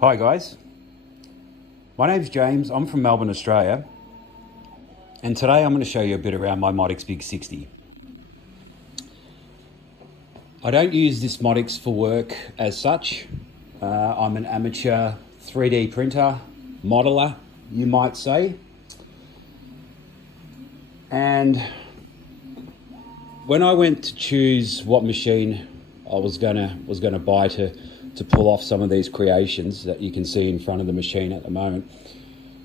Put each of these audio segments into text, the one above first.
Hi guys, my name's James, I'm from Melbourne, Australia, and today I'm going to show you a bit around my Modix Big 60. I don't use this Modix for work as such. I'm an amateur 3D printer, modeler, you might say. And when I went to choose what machine I was gonna buy to pull off some of these creations that you can see in front of the machine at the moment,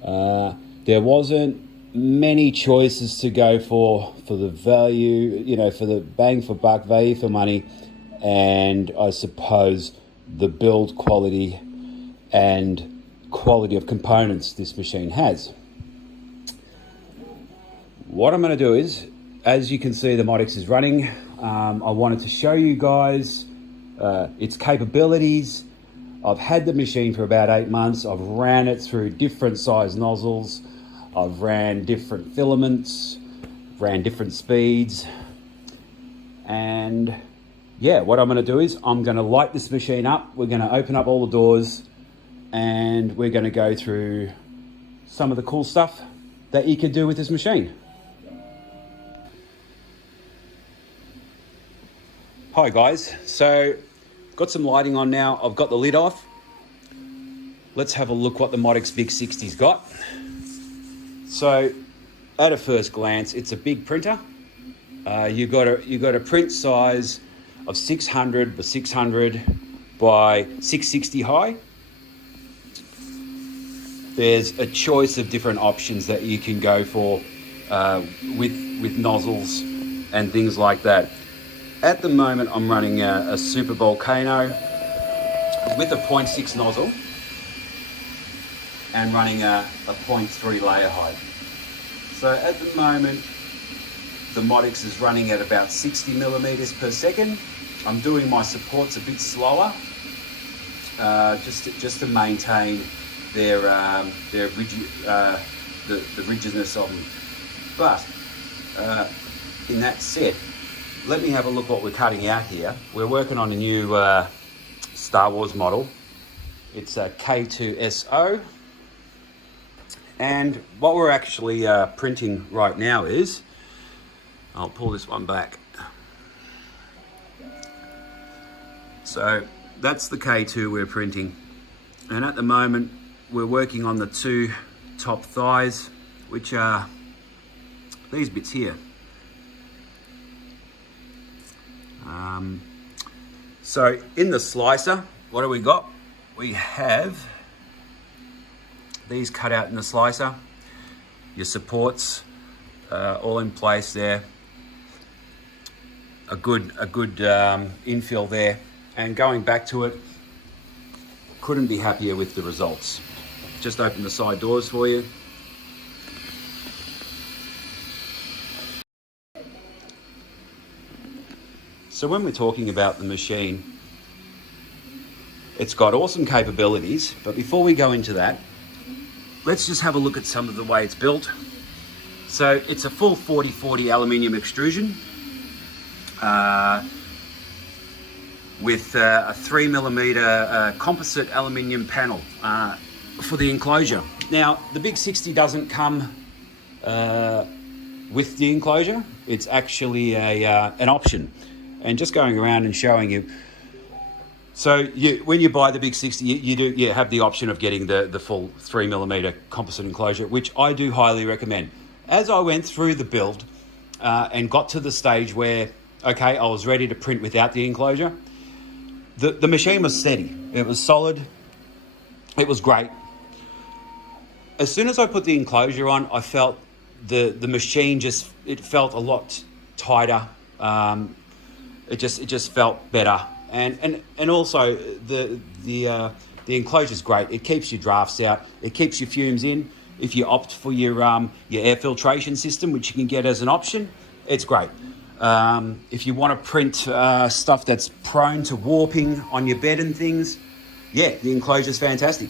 there wasn't many choices to go for the value, for the bang for buck, value for money, and I suppose the build quality and quality of components this machine has. What I'm going to do is, as you can see, the Modix is running. I wanted to show you guys its capabilities. I've had the machine for about 8 months. I've ran it through different size nozzles. I've ran different filaments, ran different speeds. And yeah, what I'm going to do is I'm going to light this machine up. We're going to open up all the doors and we're going to go through some of the cool stuff that you can do with this machine. Hi guys, so got some lighting on now. I've got the lid off. Let's have a look what the Modix Big 60's got. So at a first glance, it's a big printer. You got a print size of 600 by 600 by 660 high. There's a choice of different options that you can go for with nozzles and things like that. At the moment, I'm running a Super Volcano with a 0.6 nozzle and running a 0.3 layer height. So at the moment, the Modix is running at about 60 millimeters per second. I'm doing my supports a bit slower, just to maintain their rigid, the rigidness of them. But in that set, let me have a look what we're cutting out here. We're working on a new Star Wars model. It's a K2SO. And what we're actually printing right now is, I'll pull this one back. So that's the K2 we're printing. And at the moment, we're working on the two top thighs, which are these bits here. So in the slicer, what do we got? We have these cut out in the slicer, your supports all in place there, a good infill there, and going back to it, couldn't be happier with the results. Just open the side doors for you. So when we're talking about the machine, it's got awesome capabilities, but before we go into that, let's just have a look at some of the way it's built. So it's a full 40/40 aluminium extrusion with a 3mm composite aluminium panel for the enclosure. Now, the Big 60 doesn't come with the enclosure. It's actually an option. And just going around and showing you. So when you buy the Big 60, you have the option of getting the full 3mm composite enclosure, which I do highly recommend. As I went through the build and got to the stage where, okay, I was ready to print without the enclosure, the machine was steady. It was solid. It was great. As soon as I put the enclosure on, I felt the machine it felt a lot tighter. It just felt better, and also the enclosure is great. It keeps your drafts out. It keeps your fumes in. If you opt for your air filtration system, which you can get as an option, it's great. If you want to print stuff that's prone to warping on your bed and things, yeah, the enclosure is fantastic.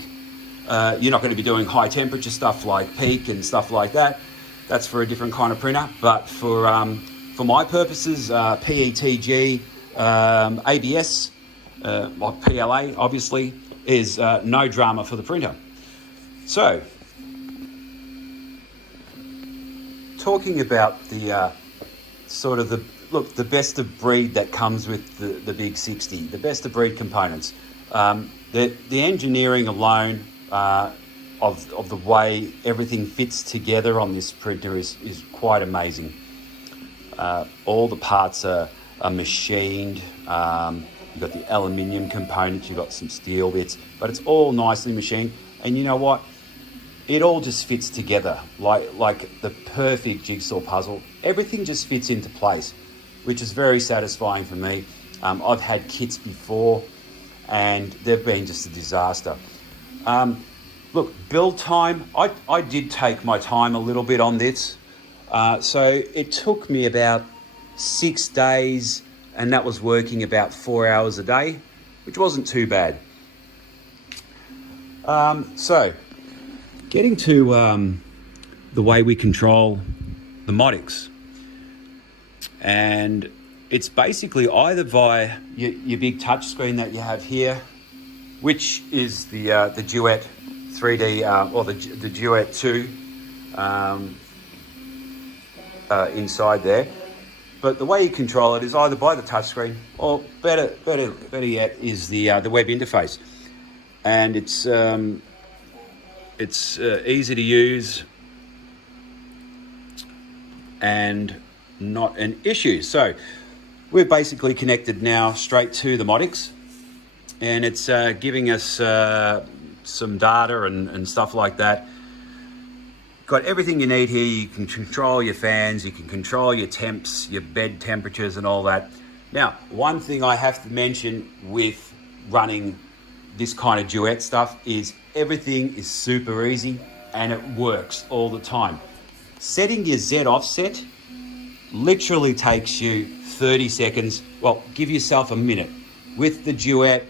You're not going to be doing high temperature stuff like peak and stuff like that. That's for a different kind of printer. But for my purposes, PETG, ABS, PLA, obviously, is no drama for the printer. So, talking about the sort of the best of breed that comes with the Big 60, the best of breed components. The engineering alone of the way everything fits together on this printer is quite amazing. All the parts are machined. You've got the aluminium components, you've got some steel bits, but it's all nicely machined. And you know what? It all just fits together like the perfect jigsaw puzzle. Everything just fits into place, which is very satisfying for me. I've had kits before and they've been just a disaster. Look, build time, I did take my time a little bit on this. So it took me about 6 days, and that was working about 4 hours a day, which wasn't too bad. So getting to the way we control the Modix, and it's basically either via your big touch screen that you have here, which is the Duet 3D or the Duet 2 inside there. But the way you control it is either by the touchscreen, or better yet is the web interface, and it's easy to use and not an issue. So we're basically connected now straight to the Modix, and it's giving us some data and stuff like that. Got everything you need here. You can control your fans, you can control your temps, your bed temperatures and all that. Now, one thing I have to mention with running this kind of Duet stuff is everything is super easy and it works all the time. Setting your Z offset literally takes you 30 seconds. Well, give yourself a minute. With the Duet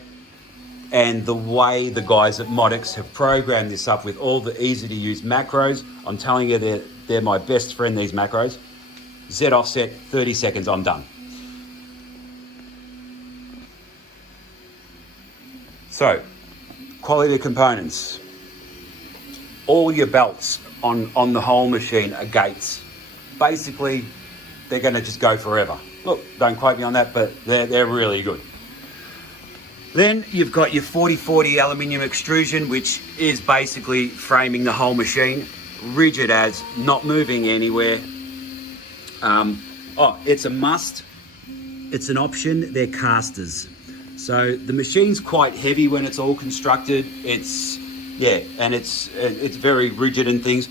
and the way the guys at Modix have programmed this up with all the easy to use macros, I'm telling you, they're my best friend, these macros. Z offset, 30 seconds, I'm done. So, quality of components. All your belts on the whole machine are gates. Basically, they're going to just go forever. Look, don't quote me on that, but they're really good. Then you've got your 40/40 aluminium extrusion, which is basically framing the whole machine, rigid as, not moving anywhere. It's a must. It's an option. They're casters. So the machine's quite heavy when it's all constructed. It's very rigid and things.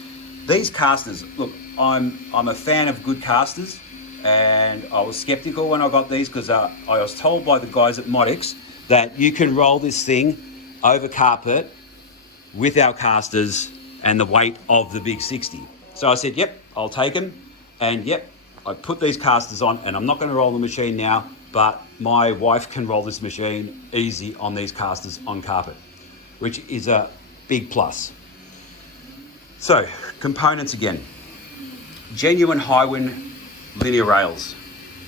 These casters, look, I'm a fan of good casters, and I was skeptical when I got these because I was told by the guys at Modix that you can roll this thing over carpet with our casters and the weight of the Big 60. So I said, yep, I'll take them. And yep, I put these casters on, and I'm not going to roll the machine now, but my wife can roll this machine easy on these casters on carpet, which is a big plus. So, components again. Genuine Highwind linear rails.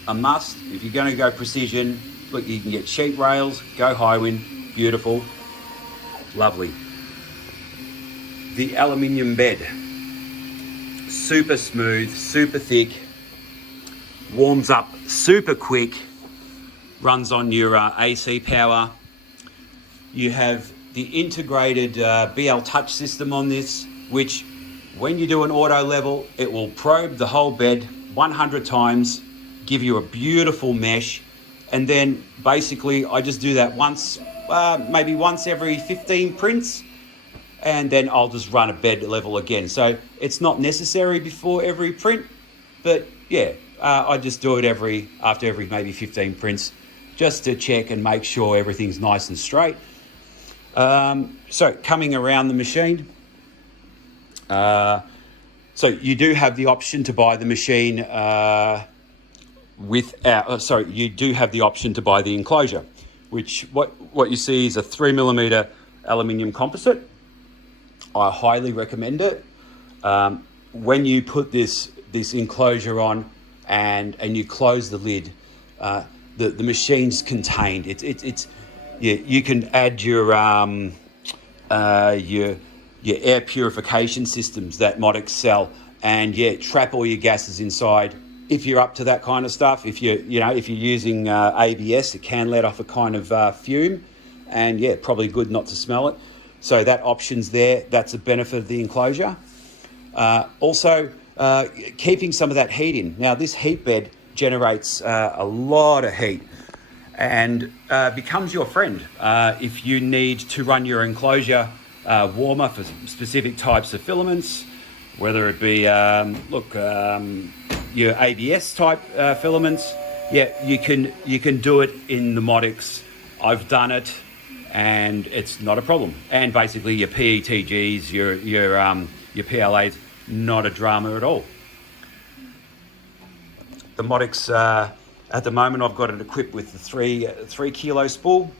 A must. If you're going to go precision, look, you can get sheet rails, go Highwind, beautiful, lovely. The aluminium bed, super smooth, super thick, warms up super quick, runs on your AC power. You have the integrated BL touch system on this, which when you do an auto level, it will probe the whole bed 100 times, give you a beautiful mesh. And then basically I just do that once, maybe once every 15 prints, and then I'll just run a bed level again. So it's not necessary before every print, but yeah, I just do it after every maybe 15 prints, just to check and make sure everything's nice and straight. So coming around the machine, so you do have the option to buy the machine you do have the option to buy the enclosure, which what you see is a 3mm aluminium composite. I highly recommend it. When you put this enclosure on and you close the lid, the machine's contained. you can add your air purification systems that Modix sell, and trap all your gases inside. If you're up to that kind of stuff, if you're using ABS, it can let off a kind of fume, and probably good not to smell it. So that option's there. That's a benefit of the Enclosure. Also, keeping some of that heat in. Now, this heat bed generates a lot of heat and becomes your friend if you need to run your Enclosure warmer for specific types of filaments, whether it be your ABS type filaments. You can do it in the Modix. I've done it, and it's not a problem. And basically, your PETGs, your PLAs, not a drama at all. The Modix, at the moment, I've got it equipped with the 3 kilo spool.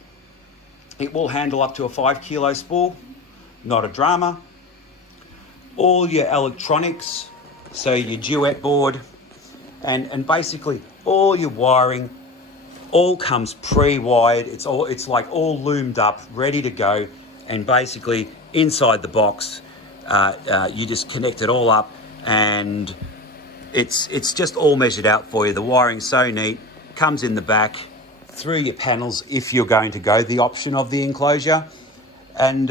It will handle up to a 5 kilo spool, not a drama. All your electronics, so your duet board, and basically all your wiring, all comes pre-wired. It's like all loomed up, ready to go, and basically inside the box, you just connect it all up, and it's just all measured out for you. The wiring's so neat, comes in the back through your panels if you're going to go the option of the Enclosure, and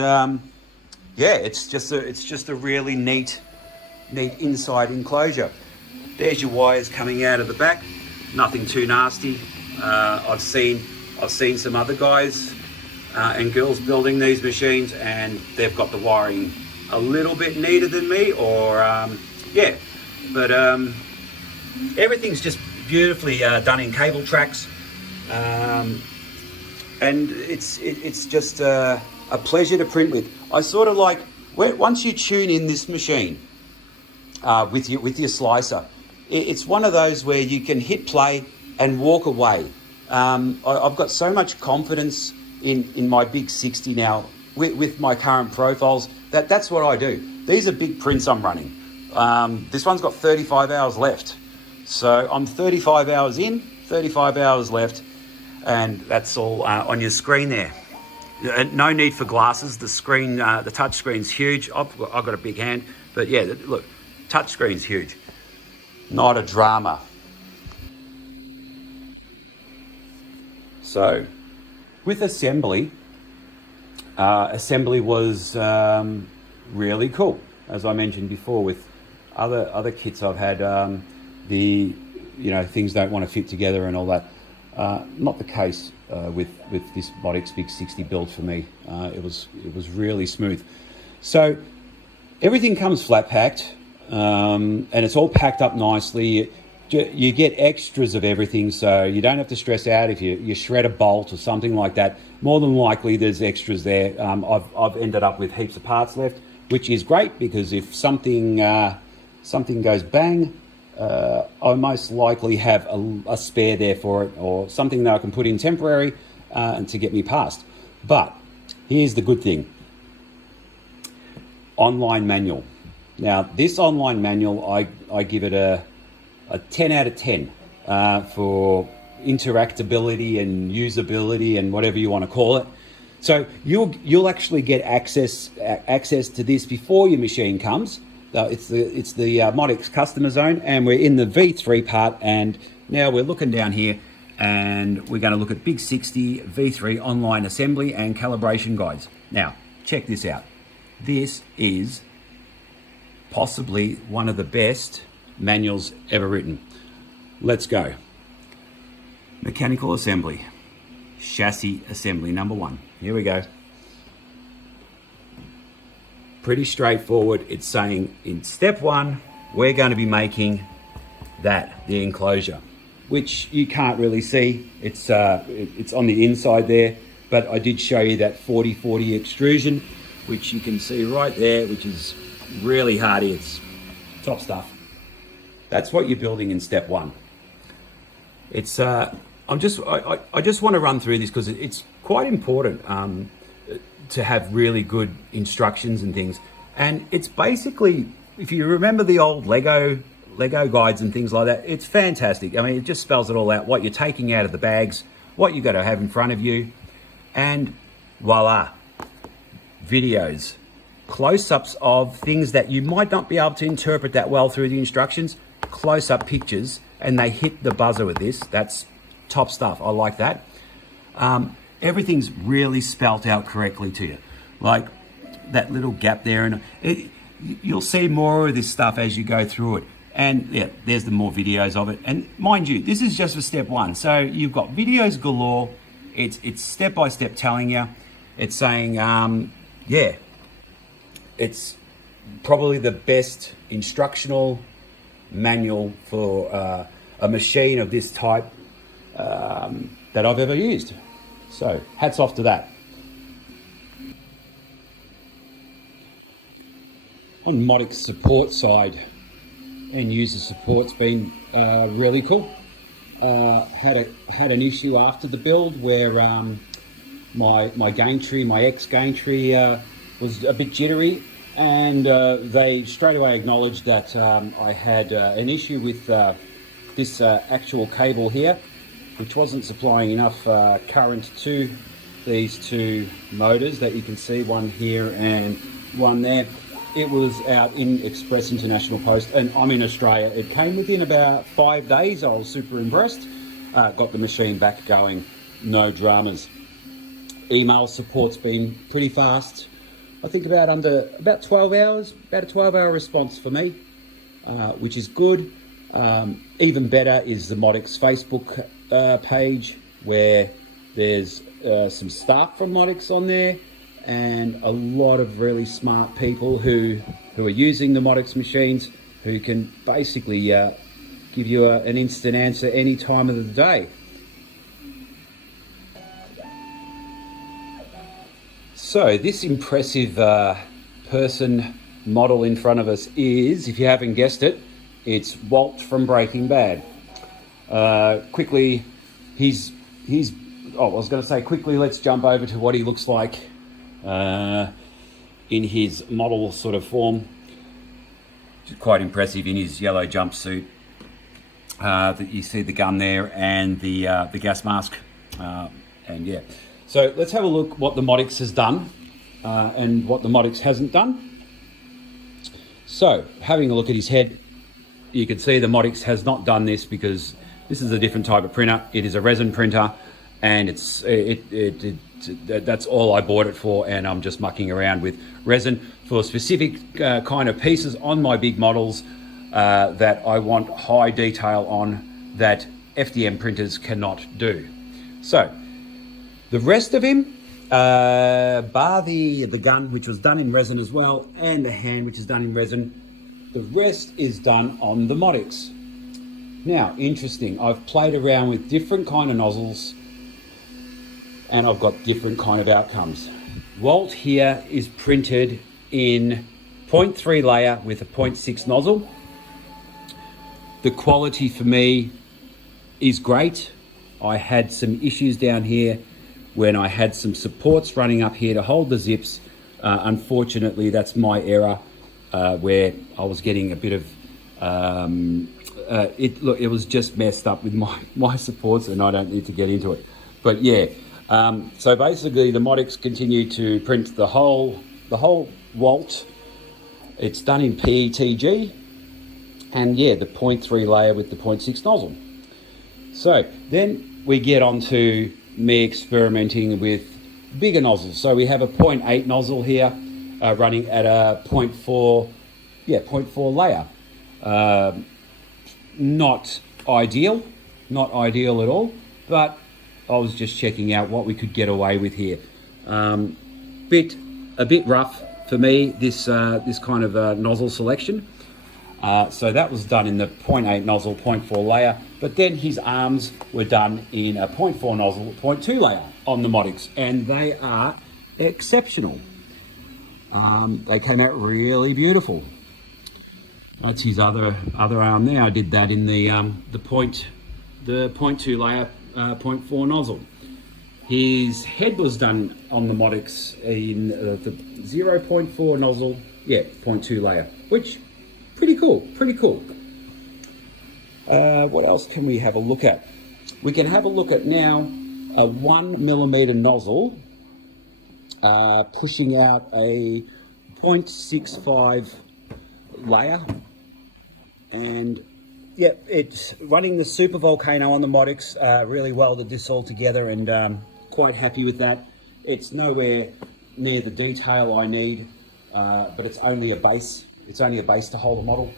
it's just a really neat inside Enclosure. There's your wires coming out of the back, nothing too nasty. I've seen some other guys and girls building these machines, and they've got the wiring a little bit neater than me, but everything's just beautifully done in cable tracks, and it's just a pleasure to print with. I sort of like, once you tune in this machine with your slicer, it's one of those where you can hit play and walk away. I've got so much confidence in my Big 60 now with my current profiles that's what I do. These are big prints I'm running. This one's got 35 hours left. So I'm 35 hours in, 35 hours left, and that's all on your screen there. No need for glasses. The screen, the touch screen's huge. I've got a big hand, but look, touch screen's huge. Not a drama. So, with assembly was really cool. As I mentioned before, with other kits I've had, things don't want to fit together and all that. Not the case with this Modix Big 60 build for me. It was really smooth. So everything comes flat packed, and it's all packed up nicely. You get extras of everything, so you don't have to stress out if you shred a bolt or something like that. More than likely, there's extras there. I've ended up with heaps of parts left, which is great, because if something goes bang, I most likely have a spare there for it, or something that I can put in temporary and to get me past. But here's the good thing: online manual. Now, this online manual, I give it a 10 out of 10 for interactability and usability and whatever you want to call it. So you'll actually get access to this before your machine comes. It's the Modix customer zone, and we're in the V3 part, and now we're looking down here, and we're going to look at Big 60 V3 online assembly and calibration guides. Now, check this out. This is possibly one of the best manuals ever written. Let's go. Mechanical assembly, chassis assembly number 1. Here we go. Pretty straightforward. It's saying in step 1, we're going to be making the enclosure, which you can't really see. It's on the inside there, but I did show you that 40/40 extrusion, which you can see right there, which is really hardy. It's top stuff. That's what you're building in step 1. It's I just want to run through this because it's quite important to have really good instructions and things. And it's basically, if you remember the old Lego guides and things like that, it's fantastic. I mean, it just spells it all out, what you're taking out of the bags, what you've got to have in front of you, and voila, videos, close-ups of things that you might not be able to interpret that well through the instructions, close-up pictures, and they hit the buzzer with this. That's top stuff. I like that. Everything's really spelt out correctly to you, like that little gap there, and you'll see more of this stuff as you go through it. And yeah, there's the more videos of it. And mind you, this is just for step one. So you've got videos galore. It's step by step telling you. It's saying, yeah, it's probably the best instructional manual for a machine of this type that I've ever used. So hats off to that. On Modix support side, end user support's been really cool. Had an issue after the build where my gain tree, my X gain tree was a bit jittery, and they straight away acknowledged that I had an issue with this actual cable here, which wasn't supplying enough current to these two motors that you can see, one here and one there. It was out in Express International Post, and I'm in Australia. It came within about 5 days. I was super impressed. Got the machine back going, no dramas. Email support's been pretty fast. I think about 12 hours, about a 12-hour response for me, which is good. Even better is the Modix Facebook page, where there's some staff from Modix on there, and a lot of really smart people who are using the Modix machines, who can basically give you an instant answer any time of the day. So this impressive person model in front of us is, if you haven't guessed it, it's Walt from Breaking Bad. Quickly, quickly let's jump over to what he looks like in his model sort of form. Quite impressive in his yellow jumpsuit. That you see the gun there and the gas mask, and yeah. So let's have a look what the Modix has done and what the Modix hasn't done. So having a look at his head, you can see the Modix has not done this because this is a different type of printer. It is a resin printer, and that's all I bought it for, and I'm just mucking around with resin for specific kind of pieces on my big models that I want high detail on that FDM printers cannot do. So the rest of him, bar the gun, which was done in resin as well, and the hand, which is done in resin, the rest is done on the Modix. Now, interesting, I've played around with different kind of nozzles, and I've got different kind of outcomes. Walt here is printed in 0.3 layer with a 0.6 nozzle. The quality for me is great. I had some issues down here when I had some supports running up here to hold the zips. Unfortunately, that's my error, where I was getting a bit of, it was just messed up with my supports, and I don't need to get into it. But yeah, so basically the Modix continue to print the whole Walt. It's done in PETG, and yeah, the 0.3 layer with the 0.6 nozzle. So then we get on to me experimenting with bigger nozzles. So we have a 0.8 nozzle here, running at a 0.4 layer. Not ideal at all, but I was just checking out what we could get away with here. A bit rough for me, this kind of nozzle selection. So that was done in the 0.8 nozzle, 0.4 layer, but then his arms were done in a 0.4 nozzle, 0.2 layer on the Modix, and they are exceptional. They came out really beautiful. That's his other arm there. I did that in the 0.2 layer, 0.4 nozzle. His head was done on the Modix in the 0.4 nozzle, 0.2 layer, which pretty cool. What else can we have a look at? We can have a look at now a 1mm nozzle pushing out a 0.65 layer, and yeah, it's running the Super Volcano on the Modix. Really welded this all together, and quite happy with that. It's nowhere near the detail I need, but it's only a base. It's only a base to hold a model.